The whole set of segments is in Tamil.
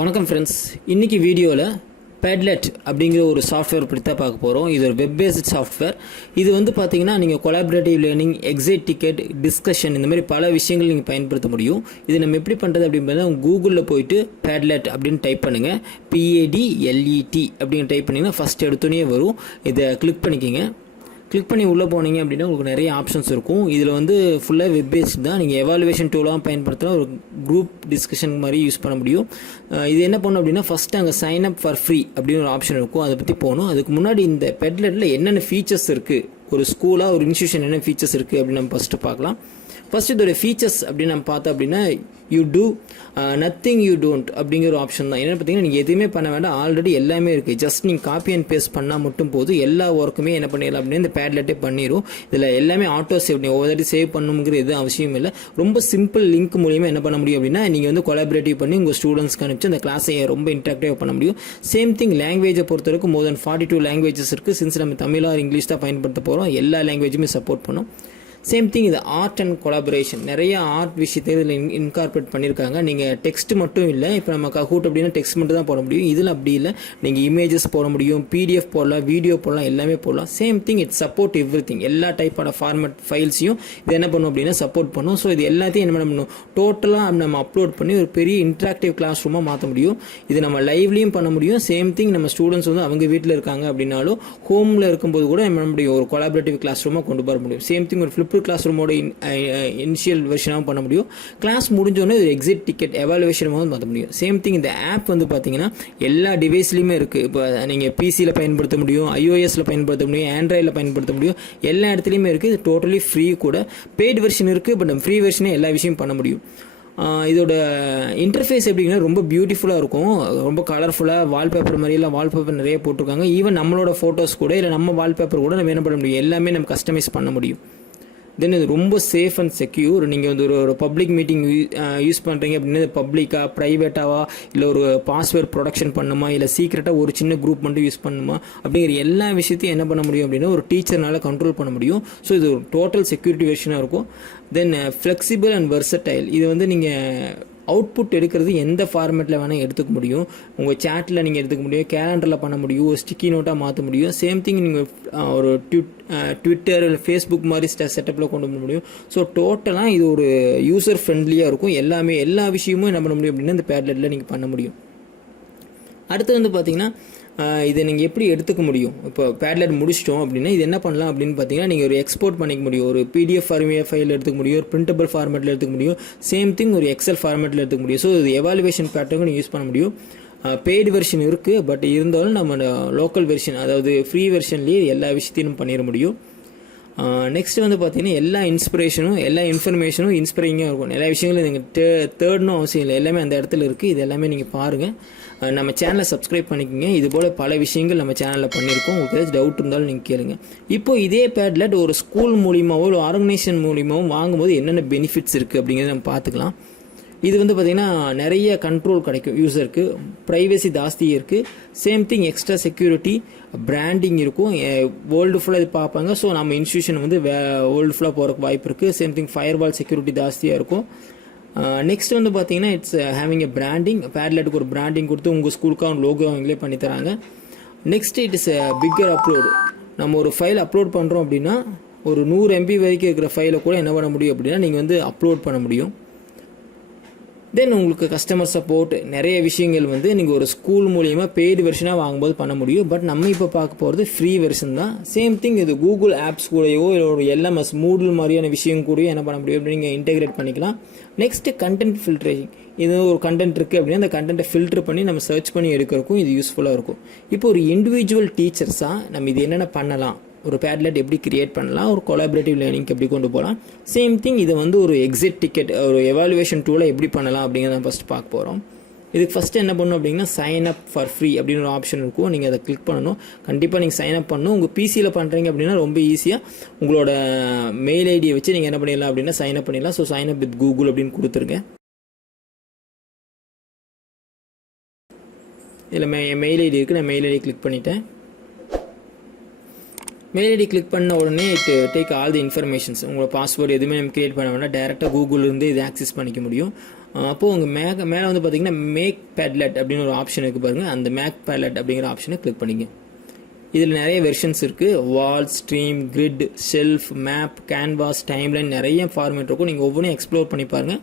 வணக்கம் ஃப்ரெண்ட்ஸ், இன்றைக்கி வீடியோவில் Padlet அப்படிங்கிற ஒரு சாஃப்ட்வேர் பற்றி தான் பார்க்க போகிறோம். இது ஒரு வெப் பேஸ்ட் சாஃப்ட்வேர். இது வந்து பார்த்தீங்கன்னா நீங்கள் collaborative learning, excite ticket, discussion இந்த மாதிரி பல விஷயங்கள் நீங்கள் பயன்படுத்த முடியும். இது நம்ம எப்படி பண்ணுறது அப்படின்றத கூகுளில் போயிட்டு Padlet அப்படின்னு டைப் பண்ணுங்கள். PADLET அப்படின்னு டைப் பண்ணிங்கன்னா ஃபஸ்ட் எடுத்தோன்னே வரும். இதை கிளிக் பண்ணிக்கிங்க. கிளிக் பண்ணி உள்ளே போனீங்க அப்படின்னா உங்களுக்கு நிறைய ஆப்ஷன்ஸ் இருக்கும். இதில் வந்து ஃபுல்லாக வெப் பேஸ்ட் தான். நீங்கள் எவாலுவேஷன் டூலாக பயன்படுத்தினா ஒரு குரூப் டிஸ்கஷன் மாதிரி யூஸ் பண்ண முடியும். இது என்ன பண்ணணும் அப்படின்னா ஃபஸ்ட்டு அங்கே சைன் அப் ஃபார் ஃப்ரீ அப்படின்னு ஒரு ஆப்ஷன் இருக்கும். அதை பற்றி போகணும். அதுக்கு முன்னாடி இந்த Padletல என்னென்ன ஃபீச்சர்ஸ் இருக்குது, ஒரு ஸ்கூலாக ஒரு இன்ஸ்டியூஷன் என்ன ஃபீச்சர்ஸ் இருக்குது அப்படின்னு நம்ம ஃபஸ்ட்டு பார்க்கலாம். ஃபஸ்ட்டு இதோட ஃபீச்சர்ஸ் அப்படின்னு நம்ம பார்த்தோம் அப்படின்னா you two nothing you don't அப்படிங்கிற ஒரு ஆப்ஷன் தான். என்னென்னு பார்த்தீங்கன்னா நீங்கள் எதுவுமே பண்ண வேண்டாம், ஆல்ரெடி எல்லாமே இருக்குது. ஜஸ்ட் நீங்கள் காப்பி அண்ட் பேஸ்ட் பண்ணால் மட்டும் போதும். எல்லா ஒர்க்குமே என்ன பண்ணிடலாம் அப்படின்னு இந்த Padletே பண்ணிடும். இதில் எல்லாமே ஆட்டோ சேவ், நீங்கள் ஒவ்வொரு சேவ் பண்ணணுங்கிற எதுவும் அவசியம் இல்லை. ரொம்ப சிம்பிள் லிங்க் மூலியமாக என்ன பண்ண முடியும் அப்படின்னா நீங்கள் வந்து கொலாபரேட்டிவ் பண்ணி உங்கள் ஸ்டூடெண்ட்ஸ்க்கு அனுப்பிச்சு அந்த கிளாஸை ரொம்ப இன்ட்ராக்டிவாக பண்ண முடியும். சேம் திங் லாங்குவேஜை பொறுத்தவரைக்கும் மோர் தென் 42 லாங்குவேஜஸ் இருக்குது. சின்ஸ் நம்ம தமிழ் ஆர் இங்கிலீஷ் தான் பயன்படுத்த போகிறோம். எல்லா லாங்குவேஜுமே சப்போர்ட் பண்ணும். சேம் திங் இது ஆர்ட் அண்ட் கொலாபரேஷன், நிறைய ஆர்ட் விஷயத்தை இதில் இன்கார்பரேட் பண்ணியிருக்காங்க. நீங்கள் டெக்ஸ்ட் மட்டும் இல்லை, இப்போ நம்ம Kahoot அப்படின்னா டெக்ஸ்ட் மட்டும் தான் போட முடியும். இதில் அப்படி இல்லை, நீங்கள் இமேஜஸ் போட முடியும், PDF போடலாம், வீடியோ போடலாம், எல்லாமே போடலாம். Same thing it support every thing. எல்லா டைப்பான ஃபார்மேட் ஃபைல்ஸையும் இது என்ன பண்ணும் அப்படின்னா சப்போர்ட் பண்ணும். ஸோ இது எல்லாத்தையும் என்ன பண்ணணும், டோட்டலாக நம்ம அப்லோட் பண்ணி ஒரு பெரிய இன்ட்ராக்டிவ் கிளாஸ் ரூமாக மாற்ற முடியும். இது நம்ம லைவ்லையும் பண்ண முடியும். சேம் திங் நம்ம ஸ்டூடெண்ட்ஸ் வந்து அவங்க வீட்டில் இருக்காங்க அப்படின்னாலும் ஹோமில் இருக்கும்போது கூட என்ன பண்ண முடியும், ஒரு கொலாபரேட்டிவ் கிளாஸ் ரூமாக கொண்டு போக முடியும். சேம் திங் ஒரு கிளாஸ் ரூமோட இனிஷியல் வெர்ஷனாகவும் பண்ண முடியும். கிளாஸ் முடிஞ்சோடனே ஒரு எக்ஸிட் டிக்கெட் எவாலுவேஷனாகவும் மாற்ற முடியும். சேம் திங் இந்த ஆப் வந்து பார்த்தீங்கன்னா எல்லா டிவைஸ்லையுமே இருக்குது. இப்போ நீங்கள் பிசியில் பயன்படுத்த முடியும், iOSல பயன்படுத்த முடியும், ஆண்ட்ராய்டில் பயன்படுத்த முடியும், எல்லா இடத்துலையுமே இருக்குது. இது டோட்டலி ஃப்ரீ கூட. பெய்டு வெர்ஷன் இருக்குது, பட் ஃப்ரீ வெர்ஷனே எல்லா விஷயம் பண்ண முடியும். இதோட இன்டர்ஃபேஸ் எப்படின்னா ரொம்ப பியூட்டிஃபுல்லாக இருக்கும், ரொம்ப கலர்ஃபுல்லாக. வால்பேப்பர் மாதிரியெல்லாம் வால்பேப்பர் நிறைய போட்டிருக்காங்க. ஈவன் நம்மளோட ஃபோட்டோஸ் கூட இல்லை நம்ம வால்பேப்பர் கூட நம்ம என்ன பண்ண முடியும், எல்லாமே நம்ம கஸ்டமைஸ் பண்ண முடியும். தென் இது ரொம்ப சேஃப் அண்ட் செக்யூர். நீங்கள் வந்து ஒரு பப்ளிக் மீட்டிங் யூஸ் பண்ணுறீங்க அப்படின்னா பப்ளிக்காக ப்ரைவேட்டாவா இல்லை ஒரு பாஸ்வேர்ட் ப்ரொடக்ஷன் பண்ணுமா இல்லை சீக்ரெட்டாக ஒரு சின்ன குரூப் மட்டும் யூஸ் பண்ணுமா அப்படிங்கிற எல்லா விஷயத்தையும் என்ன பண்ண முடியும் அப்படின்னா ஒரு டீச்சர்னால கண்ட்ரோல் பண்ண முடியும். ஸோ இது ஒரு டோட்டல் செக்யூரிட்டி வெர்ஷனாக இருக்கும். தென் ஃப்ளெக்சிபிள் அண்ட் வெர்சடைல். இது வந்து நீங்கள் அவுட்புட் எடுக்கிறது எந்த ஃபார்மேட்டில் வேணால் எடுத்துக்க முடியும். உங்கள் சேட்டில் நீங்கள் எடுத்துக்க முடியும், கேலண்டரில் பண்ண முடியும், ஸ்டிக்கி நோட்டாக மாற்ற முடியும். சேம் திங் நீங்கள் ஒரு ட்விட்டர் இல்லை ஃபேஸ்புக் மாதிரி செட்டப்பில் கொண்டு வர முடியும். ஸோ டோட்டலாக இது ஒரு யூசர் ஃப்ரெண்ட்லியாக இருக்கும். எல்லா விஷயமும் என்ன பண்ண முடியும் அப்படின்னா இந்த Padletல நீங்கள் பண்ண முடியும். அடுத்து வந்து பார்த்தீங்கன்னா இதை நீங்கள் எப்படி எடுத்துக்க முடியும். இப்போ Padlet முடிச்சிட்டோம் அப்படின்னா இது என்ன பண்ணலாம் அப்படின்னு பார்த்தீங்கன்னா நீங்கள் ஒரு எக்ஸ்போர்ட் பண்ணிக்க முடியும். ஒரு PDF ஃபைல் எடுத்துக்க முடியும், ஒரு பிரிண்டபிள் ஃபார்மேட்டில் எடுத்துக்க முடியும். சேம் திங் ஒரு எக்ஸல் ஃபார்மேட்டில் எடுத்துக்க முடியும். ஸோ இது எவாலுவேஷன் பேட்டர்னுக்கு நீங்கள் யூஸ் பண்ண முடியும். பெய்டு வெர்ஷன் இருக்குது, பட் இருந்தாலும் நம்ம லோக்கல் வெர்ஷன், அதாவது ஃப்ரீ வெர்ஷன்லேயே எல்லா விஷயத்தையும் பண்ணிட முடியும். நெக்ஸ்ட் வந்து பார்த்தீங்கன்னா எல்லா இன்ஸ்பிரேஷனும் எல்லா இன்ஃபர்மேஷனும் இன்ஸ்பைரிங்காக இருக்கும். எல்லா விஷயங்களும் நீங்கள் தேர்ட்னும் அவசியம் இல்லை, எல்லாமே அந்த இடத்துல இருக்குது. இது எல்லாமே நீங்கள் பாருங்கள். நம்ம சேனலை சப்ஸ்கிரைப் பண்ணிக்கோங்க. இது போல் பல விஷயங்கள் நம்ம சேனலில் பண்ணியிருக்கோம். உங்களுக்கு ஏதாச்சும் டவுட் இருந்தாலும் நீங்கள் கேளுங்க. இப்போ இதே Padlet ஒரு ஸ்கூல் மூலியமாவோ ஒரு ஆர்கனைசேஷன் மூலியமாகவும் வாங்கும்போது என்னென்ன பெனிஃபிட்ஸ் இருக்குது அப்படிங்கிறத நம்ம பார்த்துக்கலாம். இது வந்து பார்த்திங்கன்னா நிறைய கண்ட்ரோல் கிடைக்கும் யூசருக்கு, ப்ரைவசி ஜாஸ்தி இருக்குது. Same thing extra security, branding இருக்கும். வேர்ல்டு ஃபுல்லாக இது பார்ப்பாங்க. ஸோ நம்ம இன்ஸ்டியூஷன் வந்து வேர்ல்டு ஃபுல்லாக போகிறக்கு வாய்ப்பு இருக்குது. சேம் திங் ஃபயர்வால் செக்யூரிட்டி ஜாஸ்தியாக இருக்கும். நெக்ஸ்ட் வந்து பார்த்தீங்கன்னா இட்ஸ் ஹேவிங் எ பிராண்டிங். Padletக்கு ஒரு பிராண்டிங் கொடுத்து உங்கள் ஸ்கூலுக்காக லோகோ அவங்களே பண்ணி தராங்க. Next it is bigger upload. நம்ம ஒரு ஃபைல் அப்லோட் பண்ணுறோம் அப்படின்னா ஒரு 100 MB வரைக்கும் இருக்கிற ஃபைலை கூட என்ன பண்ண முடியும் அப்படின்னா நீங்கள் வந்து அப்லோட் பண்ண முடியும். தென் உங்களுக்கு கஸ்டமர் சப்போர்ட், நிறைய விஷயங்கள் வந்து நீங்கள் ஒரு ஸ்கூல் மூலியமாக பெய்டு வெர்ஷனாக வாங்கும்போது பண்ண முடியும். பட் நம்ம இப்போ பார்க்க போகிறது ஃப்ரீ வெர்ஷன் தான். சேம் திங் இது கூகுள் ஆப்ஸ் கூடயோ இல்லை ஒரு LMS மூடல் மாதிரியான விஷயம் கூடயோ என்ன பண்ண முடியும் அப்படின்னு நீங்கள் இன்டெகிரேட் பண்ணிக்கலாம். Next content filtration. இது ஒரு கண்டென்ட் இருக்குது அப்படின்னா அந்த கண்டென்ட்டை ஃபில்டர் பண்ணி நம்ம சர்ச் பண்ணி எடுக்கிறதுக்கும் இது யூஸ்ஃபுல்லாக இருக்கும். இப்போ ஒரு இண்டிவிஜுவல் டீச்சர்ஸாக நம்ம இது என்னென்ன பண்ணலாம், ஒரு Padlet எப்படி கிரியேட் பண்ணலாம், ஒரு கொலாபரேட்டிவ் லேர்னிங் எப்படி கொண்டு போகலாம். சேம் திங் இது வந்து ஒரு எக்ஸிட் டிக்கெட், ஒரு எவாலுவேஷன் டூலை எப்படி பண்ணலாம் அப்படிங்கிறத ஃபஸ்ட் பார்க்க போகிறோம். இதுக்கு ஃபஸ்ட்டு என்ன பண்ணணும் அப்படின்னா சைன் அப் ஃபார் ஃப்ரீ அப்படின்னு ஒரு ஆப்ஷன் இருக்கும். நீங்கள் அதை கிளிக் பண்ணணும். கண்டிப்பாக நீங்கள் சைன் அப் பண்ணணும். உங்கள் பிசியில் பண்ணுறீங்க அப்படின்னா ரொம்ப ஈஸியாக உங்களோட மெயில் ஐடியை வச்சு நீங்கள் என்ன பண்ணிடலாம் அப்படின்னா சைன் அப் பண்ணிடலாம். So sign up with Google அப்படின்னு கொடுத்துருங்க. இதில் மெயில் ஐடி இருக்குது. நான் மெயில் ஐடி கிளிக் பண்ணிட்டேன். மெயில் ஐடி கிளிக் பண்ண உடனே டேக் ஆல் தி இன்ஃபர்மேஷன்ஸ். உங்களோட பாஸ்வேர்டு எதுவுமே நம்ம கிரியேட் பண்ண வேண்டாம். டேரெக்டாக கூகுள்லேருந்து இது ஆக்சஸ் பண்ணிக்க முடியும். அப்போது உங்கள் மேலே வந்து பார்த்திங்கன்னா மேக் பேட்லெட் அப்படின்னு ஒரு ஆப்ஷன் இருக்குது பாருங்கள். அந்த மேக் பேட்லெட் அப்படிங்கிற ஆப்ஷனை கிளிக் பண்ணிங்க. இதில் நிறைய வெர்ஷன்ஸ் இருக்குது. Wall, stream, grid, shelf, map, canvas, timeline, நிறைய ஃபார்மேட் இருக்கும். நீங்கள் ஒவ்வொன்றும் எக்ஸ்ப்ளோர் பண்ணி பாருங்கள்.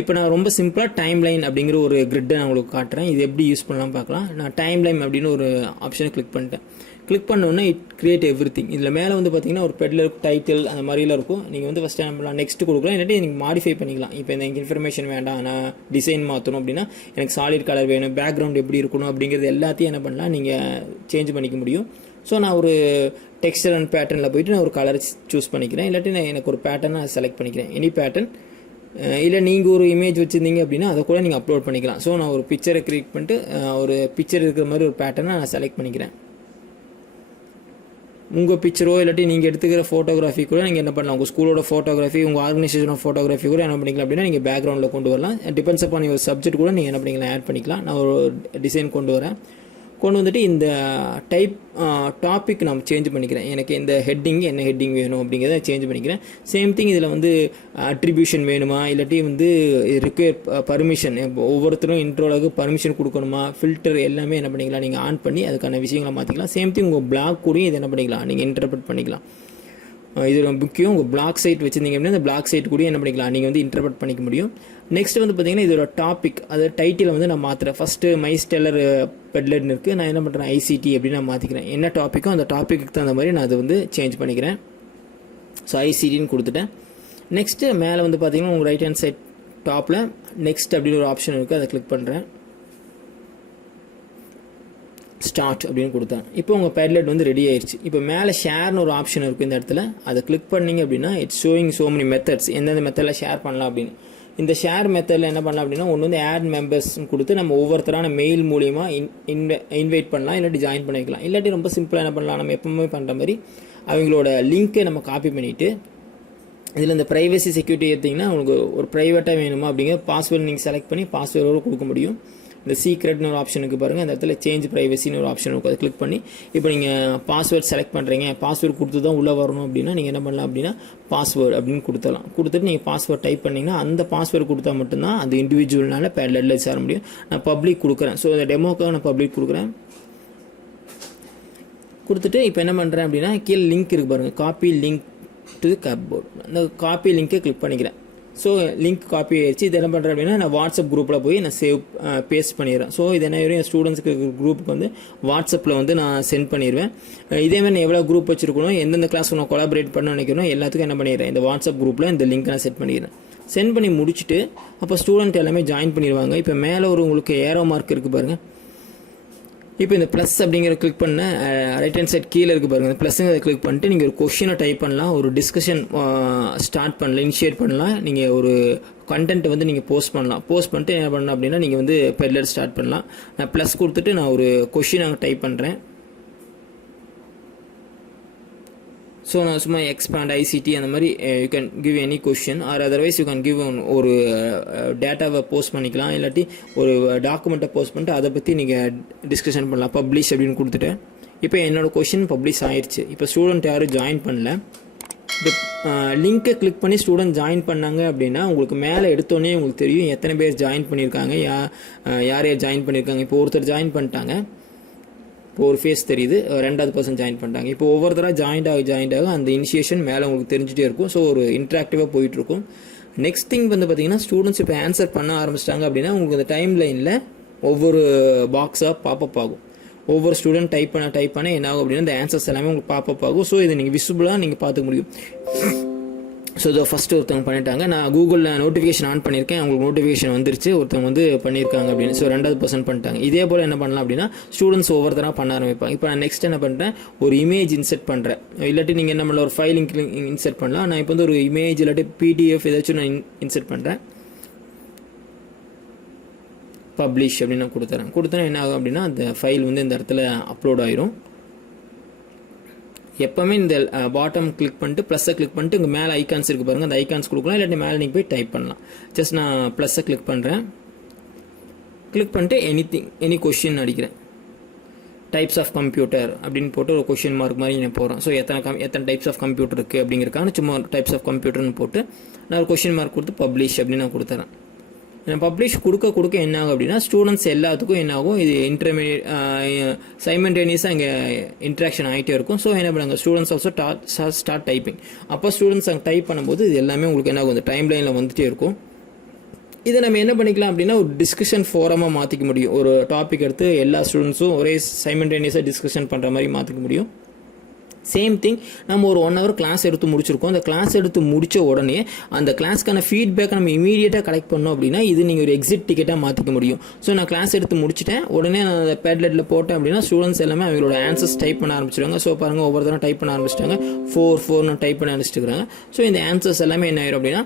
இப்போ நான் ரொம்ப சிம்பிளாக டைம்லைன் அப்படிங்கிற ஒரு கிரிட்டை நான் உங்களுக்கு காட்டுறேன். இது எப்படி யூஸ் பண்ணலாம் பார்க்கலாம். நான் டைம்லைன் அப்படின்னு ஒரு ஆப்ஷனை கிளிக் பண்ணிட்டேன். கிளிக் பண்ணோன்னா இட் கிரியேட் எவ்ரி திங். இதில் மேலே வந்து பார்த்தீங்கன்னா ஒரு பெட்லர் டைட்டில் அந்த மாதிரிலாம் இருக்கும். நீங்கள் வந்து ஃபஸ்ட்டு என்ன பண்ணலாம், நெக்ஸ்ட் கொடுக்கலாம், இல்லாட்டி நீங்கள் மாடிஃபை பண்ணிக்கலாம். இப்போ எனக்கு இன்ஃபர்மேஷன் வேண்டாம், நான் டிசைன் மாற்றணும் அப்படின்னா எனக்கு சாலிட் கலர் வேணும், பேக்ரவுண்ட் எப்படி இருக்கணும் அப்படிங்கிறது எல்லாத்தையும் என்ன பண்ணலாம், நீங்கள் சேஞ்ச் பண்ணிக்க முடியும். ஸோ நான் ஒரு டெக்ஸ்டர் அண்ட் பேட்டர்னில் போய்ட்டு நான் ஒரு கலர் சூஸ் பண்ணிக்கிறேன், இல்லாட்டி நான் எனக்கு ஒரு பேட்டர்னை செலக்ட் பண்ணிக்கிறேன், எனி பேட்டர்ன். இல்லை நீங்கள் ஒரு இமேஜ் வச்சுருந்தீங்க அப்படின்னா அதை கூட நீங்கள் அப்லோட் பண்ணிக்கலாம். ஸோ நான் ஒரு பிக்சரை கிரியேட் பண்ணிட்டு ஒரு பிக்சர் இருக்கிற மாதிரி ஒரு பேட்டர்னை நான் செலக்ட் பண்ணிக்கிறேன். உங்கள் பிக்சரோ இல்லாட்டி நீங்கள் எடுத்துக்கிற ஃபோட்டோகிராஃபி கூட நீங்கள் என்ன பண்ணலாம், உங்கள் ஸ்கூலோட ஃபோட்டோகிராஃபி, உங்கள் ஆர்கனைசேஷனோட ஃபோட்டோகிராஃபி கூட என்ன பண்ணிக்கலாம் அப்படின்னா நீங்கள் பேக்ரவுண்டில் கொண்டு வரலாம். டிபெண்ட்ஸ் அப்பான் யுவர் சப்ஜெக்ட் கூட நீங்கள் என்ன பண்ணிக்கலாம், ஆட் பண்ணிக்கலாம். நான் ஒரு டிசைன் கொண்டு வந்துட்டு இந்த டைப் டாபிக் நான் சேஞ்ச் பண்ணிக்கிறேன். எனக்கு இந்த ஹெட்டிங் என்ன ஹெட்டிங் வேணும் அப்படிங்கிறத சேஞ்ச் பண்ணிக்கிறேன். சேம் திங் இதில் வந்து அட்ரிபியூஷன் வேணுமா, இல்லாட்டி வந்து ரிக்வயர் பர்மிஷன், ஒவ்வொருத்தரும் இன்ட்ரோலுக்கு பர்மிஷன் கொடுக்கணுமா, ஃபில்டர் எல்லாமே என்ன பண்ணிக்கலாம், நீங்கள் ஆன் பண்ணி அதுக்கான விஷயங்களை மாற்றிக்கலாம். சேம் திங் உங்கள் பிளாக் கூடயும் இது என்ன பண்ணிக்கலாம், நீங்கள் இன்டர்பிரட் பண்ணிக்கலாம். இது ரொம்ப முக்கியம். உங்கள் பிளாக் சைட் வச்சுருந்தீங்க அப்படின்னா அந்த பிளாக் சைட் கூட என்ன பண்ணிக்கலாம், நீங்கள் வந்து இன்டர்பிரட் பண்ணிக்க முடியும். நெக்ஸ்ட் வந்து பார்த்தீங்கன்னா இதோட டாபிக், அது டைட்டில் வந்து நான் மாற்றுறேன். ஃபஸ்ட்டு மை ஸ்டெல்லர் பெட்லெட்னு இருக்குது, நான் என்ன பண்ணுறேன் ஐசிடி அப்படின்னு நான் மாற்றிக்கிறேன். என்ன டாப்பிக்கோ அந்த டாப்பிக்கு தகுந்த மாதிரி நான் அதை வந்து சேஞ்ச் பண்ணிக்கிறேன். ஸோ ஐசிடின்னு கொடுத்துட்டேன். நெக்ஸ்ட்டு மேலே வந்து பார்த்தீங்கன்னா உங்கள் ரைட் ஹேண்ட் சைட் டாப்பில் நெக்ஸ்ட் அப்படின்னு ஒரு ஆப்ஷன் இருக்குது, அதை கிளிக் பண்ணுறேன். ஸ்டார்ட் அப்படின்னு கொடுத்தேன். இப்போ உங்கள் பேட்லெட் வந்து ரெடி ஆயிடுச்சு. இப்போ மேலே ஷேர்னு ஒரு ஆப்ஷன் இருக்குது இந்த இடத்துல, அதை கிளிக் பண்ணிங்க அப்படின்னா it's showing so many methods, எந்தெந்த மெத்தடில் ஷேர் பண்ணலாம் அப்படின்னு. இந்த ஷேர் மெத்தடில் என்ன பண்ணலாம் அப்படின்னா ஒன்று வந்து ஆட் மெம்பர்ஸ்ன்னு கொடுத்து நம்ம ஒவ்வொருத்தரான மெயில் மூலிமா இன்வைட் பண்ணலாம், இல்லாட்டி ஜாயின் பண்ணிக்கலாம். இல்லாட்டி ரொம்ப சிம்பிளாக என்ன பண்ணலாம், நம்ம எப்பவுமே பண்ணுற மாதிரி அவங்களோட லிங்க்கை நம்ம காப்பி பண்ணிவிட்டு இதில் இந்த ப்ரைவசி செக்யூரிட்டி எடுத்திங்கன்னா உங்களுக்கு ஒரு ப்ரைவேட்டாக வேணுமா அப்படிங்கிற பாஸ்வேர்டு நீங்கள் செலக்ட் பண்ணி பாஸ்வேர்டோடு கொடுக்க முடியும். இந்த சீக்ரெட்னு ஒரு ஆப்ஷனுக்கு பாருங்கள், அந்த இடத்துல சேஞ்ச் ப்ரைவசின்னு ஒரு ஆப்ஷன் இருக்கும், அதை கிளிக் பண்ணி இப்போ நீங்கள் பாஸ்வேர்ட் செலக்ட் பண்ணுறீங்க, பாஸ்வேர்டு கொடுத்து தான் உள்ளே வரணும் அப்படின்னா நீங்கள் என்ன பண்ணலாம் அப்படின்னா பாஸ்வேர்டு அப்படின்னு கொடுத்துட்டு நீங்கள் பாஸ்வேர்ட் டைப் பண்ணிங்கன்னா அந்த பாஸ்வேர்டு கொடுத்தா மட்டும்தான் அந்த இண்டிவிஜுவல்னால பேட்லெட்டில் சேர முடியும். நான் பப்ளிக் கொடுக்குறேன். ஸோ இந்த டெமோக்காக நான் பப்ளிக் கொடுத்துட்டு இப்போ என்ன பண்ணுறேன் அப்படின்னா கீழே லிங்க் இருக்குது பாருங்கள், காப்பி லிங்க் டு கப்போர்ட், அந்த காப்பி லிங்க்கை கிளிக் பண்ணிக்கிறேன். ஸோ லிங்க் காப்பி ஆயிடுச்சு. இது என்ன பண்ணுறேன் அப்படின்னா நான் வாட்ஸ்அப் குரூப்பில் போய் நான் பேஸ்ட் பண்ணிடுறேன். ஸோ இது என்ன வரையும் ஸ்டூடெண்ட்ஸ்க்கு குரூப்புக்கு வந்து வாட்ஸ்அப்பில் வந்து நான் சென்ட் பண்ணிடுவேன். இதேமாதிரி நான் எவ்வளோ குரூப் வச்சுருக்கணும், எந்தெந்த கிளாஸ் நான் கொலாபரேட் பண்ண நினைக்கணும் எல்லாத்துக்கும் என்ன பண்ணிடுறேன், இந்த வாட்ஸ்அப் குரூப்பில் இந்த லிங்க் நான் செட் பண்ணிடுறேன். சென்ட் பண்ணி முடிச்சுட்டு அப்போ ஸ்டூடெண்ட் எல்லாமே ஜாயின் பண்ணிடுவாங்க. இப்போ மேலே ஒரு உங்களுக்கு ஏரோ மார்க் இருக்குது பாருங்கள். இப்போ இந்த ப்ளஸ் அப்படிங்கிற கிளிக் பண்ண ரைட் ஹேண்ட் சைட் கீழே இருக்குது பாருங்கள், இந்த ப்ளஸ்ஸுங்கிறத கிளிக் பண்ணிட்டு நீங்கள் ஒரு கொஷினை டைப் பண்ணலாம், ஒரு டிஸ்கஷன் ஸ்டார்ட் பண்ணலாம், இனிஷியேட் பண்ணலாம், நீங்கள் ஒரு கண்டென்ட்டை வந்து நீங்கள் போஸ்ட் பண்ணிட்டு என்ன பண்ணலாம் அப்படின்னா நீங்கள் வந்து பெட்லெட் ஸ்டார்ட் பண்ணலாம். நான் ப்ளஸ் கொடுத்துட்டு நான் ஒரு கொஷின் அங்கே டைப் பண்ணுறேன். ஸோ நான் சும்மா எக்ஸ்பேண்ட் ஐசிடி அந்த மாதிரி you can give any question or otherwise you can give ஒரு டேட்டாவை போஸ்ட் பண்ணிக்கலாம், இல்லாட்டி ஒரு டாக்குமெண்ட்டை போஸ்ட் பண்ணிட்டு அதை பற்றி நீங்கள் டிஸ்கஷன் பண்ணலாம். பப்ளிஷ் அப்படின்னு கொடுத்துட்டு இப்போ என்னோடய கொஷின் பப்ளிஷ் ஆயிடுச்சு. இப்போ ஸ்டூடெண்ட் யாரும் ஜாயின் பண்ணல. இப்போ லிங்க்கை கிளிக் பண்ணி ஸ்டூடெண்ட் ஜாயின் பண்ணாங்க அப்படின்னா உங்களுக்கு மேலே எடுத்தோடனே உங்களுக்கு தெரியும் எத்தனை பேர் ஜாயின் பண்ணியிருக்காங்க, யார் ஜாயின் பண்ணியிருக்காங்க. இப்போ ஒருத்தர் ஜாயின் பண்ணிட்டாங்க, இப்போ ஒரு ஃபேஸ் தெரியுது, ரெண்டாவது பர்சன் ஜாயின் பண்ணிட்டாங்க. இப்போ ஒவ்வொருத்தராக ஜாயின்ட் ஆக அந்த இனிஷியேஷன் மேலே உங்களுக்கு தெரிஞ்சுட்டே இருக்கும். ஸோ ஒரு இன்ட்ராக்டிவாக போயிட்டுருக்கும். நெக்ஸ்ட் திங் வந்து பார்த்தீங்கன்னா ஸ்டூடெண்ட்ஸ் இப்போ ஆன்சர் பண்ண ஆரம்பிச்சிட்டாங்க அப்படின்னா உங்களுக்கு இந்த டைம் லைனில் ஒவ்வொரு பாக்ஸாக பாப்பப் ஆகும். ஒவ்வொரு ஸ்டூடெண்ட் டைப் பண்ண என்ன ஆகும் அப்படின்னா இந்த ஆன்சர்ஸ் எல்லாமே உங்களுக்கு பாப்பப் ஆகும். ஸோ இதை நீங்கள் விசிபிளாக நீங்கள் பார்த்துக்க முடியும். ஸோ இதை ஃபஸ்ட்டு ஒருத்தவங்க பண்ணிட்டாங்க, நான் கூகுளில் நோட்டிஃபிகேஷன் ஆன் பண்ணியிருக்கேன், அவங்களுக்கு நோட்டிஃபிகேஷன் வந்துருச்சு ஒருத்தவங்க வந்து பண்ணியிருக்காங்க அப்படின்னு. ஸோ ரெண்டாவது பர்சன் பண்ணிட்டாங்க. இதே போல் என்ன பண்ணலாம் அப்படின்னா ஸ்டூடெண்ட்ஸ் ஒவ்வொருத்தராக பண்ண ஆரம்பிப்பாங்க. இப்போ நான் நெக்ஸ்ட் என்ன பண்ணுறேன், ஒரு இமேஜ் இன்செர்ட் பண்ணுறேன், இல்லாட்டி நீங்கள் என்ன பண்ணலாம் ஒரு ஃபைல் இன்செர்ட் பண்ணலாம். நான் இப்போ வந்து ஒரு இமேஜ் இல்லாட்டி பிடிஎஃப் ஏதாச்சும் நான் இன்செர்ட் பண்ணுறேன். பப்ளிஷ் அப்படின்னு நான் கொடுத்தேன் என்ன ஆகும் அப்படின்னா அந்த ஃபைல் வந்து இந்த இடத்துல அப்லோட் ஆயிரும். எப்போவுமே இந்த பாட்டம் கிளிக் பண்ணிட்டு ப்ளஸ்ஸை கிளிக் பண்ணிட்டு இங்கே மேலே ஐக்கான்ஸ் இருக்குது பாருங்கள், அந்த ஐக்கான்ஸ் கொடுக்கலாம், இல்லாட்டி மேலே நீங்கள் போய் டைப் பண்ணலாம். ஜஸ்ட் நான் ப்ளஸ்ஸை கிளிக் பண்ணுறேன். கிளிக் பண்ணிட்டு எனி கொஷின் அடிக்கிறேன். டைப்ஸ் ஆஃப் கம்ப்யூட்டர் அப்படின்னு போட்டு ஒரு கொஷின் மார்க் மாதிரி நான் போகிறேன். ஸோ எத்தனை டைப்ஸ் ஆஃப் கம்ப்யூட்டர் இருக்குது அப்படிங்கிறக்கான சும்மா டைப்ஸ் ஆஃப் கம்ப்யூட்டர்னு போட்டு நான் ஒரு கொஷின் மார்க் கொடுத்து பப்ளிஷ் அப்படின்னு நான் கொடுத்துறேன். பப்ளிஷ் கொடுக்க என்ன ஆகும் அப்படின்னா ஸ்டூடெண்ட்ஸ் எல்லாத்துக்கும் என்ன ஆகும், இது சைமல்டேனியஸாக இங்கே இன்ட்ராக்ஷன் ஆகிட்டே இருக்கும். ஸோ என்ன பண்ணுங்க, ஸ்டூடெண்ட்ஸ் ஆல்சோ ஸ்டார்ட் டைப்பிங். அப்போ ஸ்டூடெண்ட்ஸ் அங்கே டைப் பண்ணும்போது இது எல்லாமே உங்களுக்கு என்ன ஆகும், இந்த டைம் லைனில் வந்துகிட்டே இருக்கும். இதை நம்ம என்ன பண்ணிக்கலாம் அப்படின்னா ஒரு டிஸ்கஷன் ஃபோரமாக மாற்றிக்க முடியும். ஒரு டாபிக் எடுத்து எல்லா ஸ்டூடெண்ட்ஸும் ஒரே சைமல்டேனியஸாக டிஸ்கஷன் பண்ணுற மாதிரி மாற்றிக்க முடியும். சேம் திங், நம்ம ஒரு 1 hour கிளாஸ் எடுத்து முடிச்சிருக்கோம். அந்த கிளாஸ் எடுத்து முடித்த உடனே அந்த கிளாஸ்க்கான ஃபீட்பேக்கை நம்ம இமீடியட்டாக கலெக்ட் பண்ணோம் அப்படின்னா இது நீங்கள் ஒரு எக்ஸிட் டிக்கெட்டாக மாற்றிக்க முடியும். ஸோ நான் கிளாஸ் எடுத்து முடிச்சிட்டேன், உடனே நான் அந்த பேட்லெட்டில் போட்டேன் அப்படின்னா ஸ்டூடெண்ட்ஸ் எல்லாமே அவங்களோட ஆன்சர்ஸ் டைப் பண்ண ஆரம்பிச்சிடுவாங்க. ஸோ பாருங்கள், ஒவ்வொருத்தரும் டைப் பண்ண ஆரம்பிச்சிட்டாங்க, 4 டைப் பண்ண ஆரம்பிச்சிட்டுருக்காங்க. ஸோ இந்த ஆன்சர்ஸ் எல்லாமே என்ன ஆயிரும் அப்படின்னா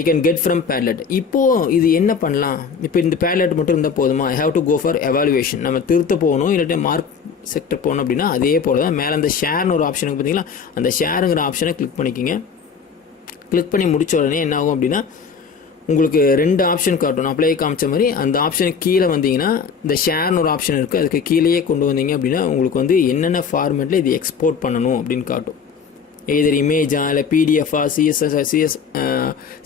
ஐ கேன் கெட் ஃப்ரம் பேட்லெட். இப்போது இது என்ன பண்ணலாம், இப்போ இந்த பேட்லெட் மட்டும் இருந்தால் போதுமா, I have to go for evaluation. நம்ம திருத்த போகணும், இல்லாட்டி மார்க் செக்டர் போகணும் அப்படின்னா அதே போல் தான் மேலே அந்த ஷேர்னு ஒரு ஆப்ஷனுக்கு பார்த்தீங்களா, அந்த ஷேருங்கிற ஆப்ஷனை கிளிக் பண்ணிக்கிங்க. கிளிக் பண்ணி முடிச்ச உடனே என்ன ஆகும் அப்படின்னா உங்களுக்கு 2 ஆப்ஷன் காட்டும். அப்ளை காமிச்ச மாதிரி அந்த ஆப்ஷனுக்கு கீழே வந்தீங்கன்னா இந்த ஷேர்னு ஒரு ஆப்ஷன் இருக்குது, அதுக்கு கீழேயே கொண்டு வந்தீங்க அப்படின்னா உங்களுக்கு வந்து என்னென்ன ஃபார்மேட்டில் இது எக்ஸ்போர்ட் பண்ணணும் அப்படின்னு காட்டும். எதர் இமேஜா இல்லை பிடிஎஃபா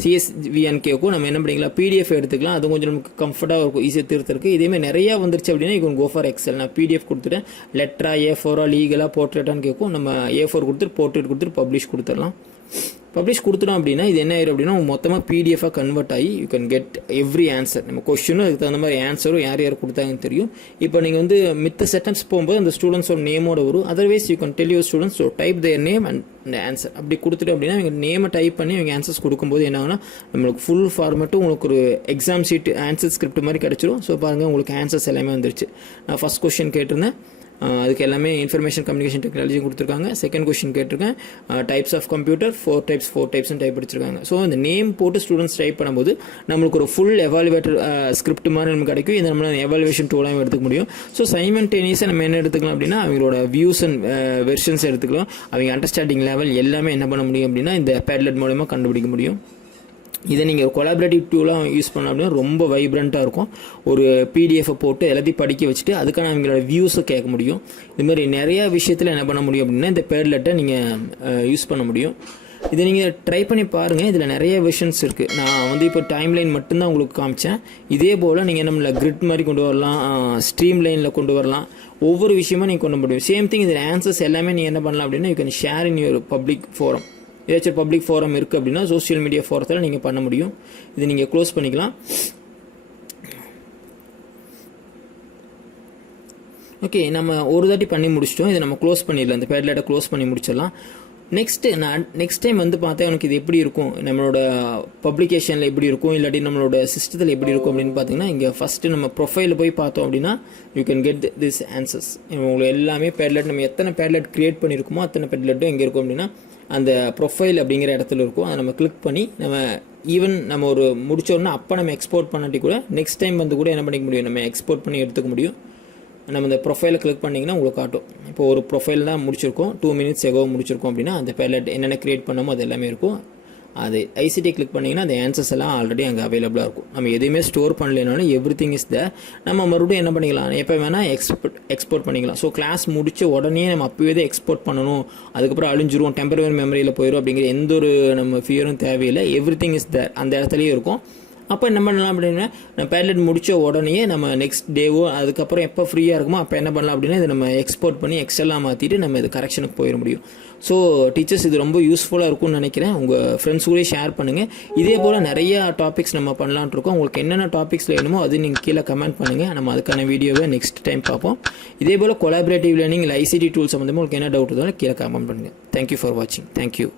சிஎஸ்வின்னு கேட்கும். நம்ம என்ன பண்ணிக்கலாம், பிடிஎஃப் எடுத்துக்கலாம், அது கொஞ்சம் நமக்கு கம்ஃபர்ட்டாக இருக்கும், ஈஸியாக திருத்திருக்கு. இதேமாதிரி நிறையா வந்துருச்சு அப்படின்னா you can go for Excel. நான் பிடிஎஃப் கொடுத்துட்டேன், லெட்டரா A4 லீகலாக போர்ட்ரேட்டான்னு கேட்கும். நம்ம A4 கொடுத்துட்டு போர்ட்ரேட் கொடுத்துட்டு பப்ளிஷ் கொடுத்துடலாம். பப்ளிஷ் கொடுத்துட்டோம் அப்படின்னா இது என்ன ஆயிரும் அப்படின்னா மொத்தமாக பிடிஎஃபாக கன்வெர்ட் ஆகி you can get every answer. நம்ம கொஸ்டினும் அதுக்கு தகுந்த மாதிரி ஆன்சரும் யார் கொடுத்தாங்கன்னு தெரியும். இப்போ நீங்கள் வந்து மித்த செட்டப்ஸ் போகும்போது அந்த ஸ்டூடெண்ட்ஸோட நேமோட வரும். Otherwise you can tell your students so type their name and answer. அப்படி கொடுத்துட்டு அப்படின்னா இவங்க நேமை டைப் பண்ணி இவங்க ஆன்சர்ஸ் கொடுக்கும்போது என்ன ஆகுனா நம்மளுக்கு ஃபுல் ஃபார்மேட்டும் உங்களுக்கு ஒரு எக்ஸாம் ஷீட் ஆன்சர் ஸ்கிரிப்ட் மாதிரி கிடச்சிரும். ஸோ பாருங்கள், உங்களுக்கு ஆன்சர்ஸ் எல்லாமே வந்துருச்சு. நான் ஃபஸ்ட் கொஸ்டின் கேட்டிருந்தேன், அதுக்கு எல்லாமே இன்ஃபர்மேஷன் கம்யூனிகேஷன் டெக்னாலஜி கொடுத்துருக்காங்க. செகண்ட் கொஸ்டின் கேட்டிருக்கேன், டைப்ஸ் ஆஃப் கம்ப்யூட்டர் 4 டைப்ஸ்னு டைப் படிச்சிருக்காங்க. ஸோ இந்த நேம் போட்டு ஸ்டூடெண்ட்ஸ் டைப் பண்ணும்போது நம்மளுக்கு ஒரு ஃபுல் எவாலுவேட்டர் ஸ்கிரிப்ட் மாதிரி நமக்கு கிடைக்கும். இதை நம்ம எவாலுவேஷன் டூலாகவும் எடுத்துக்க முடியும். ஸோ சைமல்டேனியஸாக நம்ம என்ன எடுத்துக்கலாம் அப்படின்னா அவங்களோட வியூஸ் அண்ட் வெர்ஷன்ஸ் எடுத்துக்கலாம். அவங்க அண்டர்ஸ்டாண்டிங் லெவல் எல்லாமே என்ன பண்ண முடியும் அப்படின்னா இந்த பேட்லெட் மூலமாக கண்டுபிடிக்க முடியும். இதை நீங்கள் கொலாபரேட்டிவ் டூலாக யூஸ் பண்ண அப்படின்னா ரொம்ப வைப்ரண்ட்டாக இருக்கும். ஒரு பிடிஎஃபை போட்டு எல்லாத்தையும் படிக்க வச்சுட்டு அதுக்கான அவங்களோட வியூஸை கேட்க முடியும். இதுமாதிரி நிறையா விஷயத்தில் என்ன பண்ண முடியும் அப்படின்னா இந்த பேட்லெட்டை நீங்கள் யூஸ் பண்ண முடியும். இதை நீங்கள் ட்ரை பண்ணி பாருங்கள். இதில் நிறைய வெர்ஷன்ஸ் இருக்குது. நான் வந்து இப்போ டைம் லைன் மட்டும்தான் உங்களுக்கு காமிச்சேன். இதே போல் நீங்கள் நம்மள கிரிட் மாதிரி கொண்டு வரலாம், ஸ்ட்ரீம் லைனில் கொண்டு வரலாம், ஒவ்வொரு விஷயமும் நீங்கள் கொண்டு முடியும். சேம் திங் இதில் ஆன்சர்ஸ் எல்லாமே நீங்கள் என்ன பண்ணலாம் அப்படின்னா you can share in your public forum. ஏதாச்சும் பப்ளிக் ஃபோரம் இருக்குது அப்படின்னா சோஷியல் மீடியா ஃபோரத்தில் நீங்கள் பண்ண முடியும். இது நீங்கள் க்ளோஸ் பண்ணிக்கலாம். ஓகே, நம்ம ஒரு தாட்டி பண்ணி முடிச்சிட்டோம். இதை நம்ம க்ளோஸ் பண்ணிடலாம். இந்த பேட்லெட்டை க்ளோஸ் பண்ணி முடிச்சிடலாம். நெக்ஸ்ட் டைம் வந்து பார்த்தா எனக்கு இது எப்படி இருக்கும், நம்மளோட பப்ளிகேஷனில் எப்படி இருக்கும், இல்லாட்டி நம்மளோட சிஸ்டத்தில் எப்படி இருக்கும் அப்படின்னு பார்த்தீங்கன்னா இங்கே ஃபஸ்ட்டு நம்ம ப்ரொஃபைலில் போய் பார்த்தோம் அப்படின்னா you can get this answers. உங்களுக்கு எல்லாமே பேட்லெட் நம்ம எத்தனை பேட்லெட் க்ரியேட் பண்ணியிருக்கோமோ அத்தனை பேட்லெட்டும் எங்கே இருக்கும் அப்படின்னா அந்த ப்ரொஃபைல் அப்படிங்கிற இடத்துல இருக்கும். அதை நம்ம கிளிக் பண்ணி நம்ம ஈவன் நம்ம ஒரு முடிச்சோன்னா அப்போ நம்ம எக்ஸ்போர்ட் பண்ணாட்டி கூட நெக்ஸ்ட் டைம் வந்து கூட என்ன பண்ணிக்க முடியும், நம்ம எக்ஸ்போர்ட் பண்ணி எடுத்துக்க முடியும். நம்ம இந்த ப்ரொஃபைலை கிளிக் பண்ணிங்கன்னா உங்களுக்கு காட்டும். இப்போ ஒரு ப்ரொஃபைல் தான் முடிச்சிருக்கோம், 2 minutes எகோ முடிச்சிருக்கோம் அப்படின்னா அந்த பேட்லெட் என்னென்ன க்ரியேட் பண்ணமோ அது எல்லாமே இருக்கும். அது ஐசிடி கிளிக் பண்ணிங்கன்னா அந்த ஆன்சர்ஸ் எல்லாம் ஆல்ரெடி அங்கே அவைலபிளாக இருக்கும். நம்ம எதுவுமே ஸ்டோர் பண்ணலைனாலும் எவ்ரி இஸ் தேர். நம்ம மறுபடியும் என்ன பண்ணிக்கலாம், எப்போ வேணால் எக்ஸ்போர்ட் பண்ணிக்கலாம். ஸோ கிளாஸ் முடித்த உடனே நம்ம அப்போவே தான் எக்ஸ்போர்ட் பண்ணணும், அதுக்கப்புறம் அழிஞ்சிரும், டெம்பரரி மெமரியில் போயிடும் அப்படிங்கிற எந்த ஒரு நம்ம ஃபியரும் தேவையில்லை. எவ்ரி இஸ் தேர், அந்த இடத்துலையே இருக்கும். அப்போ என்ன பண்ணலாம் அப்படின்னா நம்ம பேட்லெட் முடித்த உடனே நம்ம நெக்ஸ்ட் டேவோ அதுக்கப்புறம் எப்போ ஃப்ரீயாக இருக்குமோ அப்போ என்ன பண்ணலாம் அப்படின்னா இதை நம்ம எக்ஸ்போர்ட் பண்ணி எக்ஸலாக மாற்றிட்டு நம்ம இது கரெக்ஷனுக்கு போயிட முடியும். ஸோ டீச்சர்ஸ் இது ரொம்ப யூஸ்ஃபுல்லாக இருக்கும்னு நினைக்கிறேன். உங்கள் ஃப்ரெண்ட்ஸ் கூட ஷேர் பண்ணுங்கள். இதே போல் நிறையா டாபிக்ஸ் நம்ம பண்ணலான்ட்டு இருக்கோம். உங்களுக்கு என்னென்ன டாபிக்ஸில் வேணுமோ அது நீங்கள் கீழே கமெண்ட் பண்ணுங்கள். நம்ம அதுக்கான வீடியோவை நெக்ஸ்ட் டைம் பார்ப்போம். இதே போல் கொலாபரேட்டிவ் லேர்னிங் ஐசிடி டூல்ஸ் சம்மந்தமாக உங்களுக்கு என்ன டவுட் இருந்தாலும் கீழே கமெண்ட் பண்ணுங்கள். தேங்க்யூ ஃபார் வாட்சிங். தேங்க்யூ.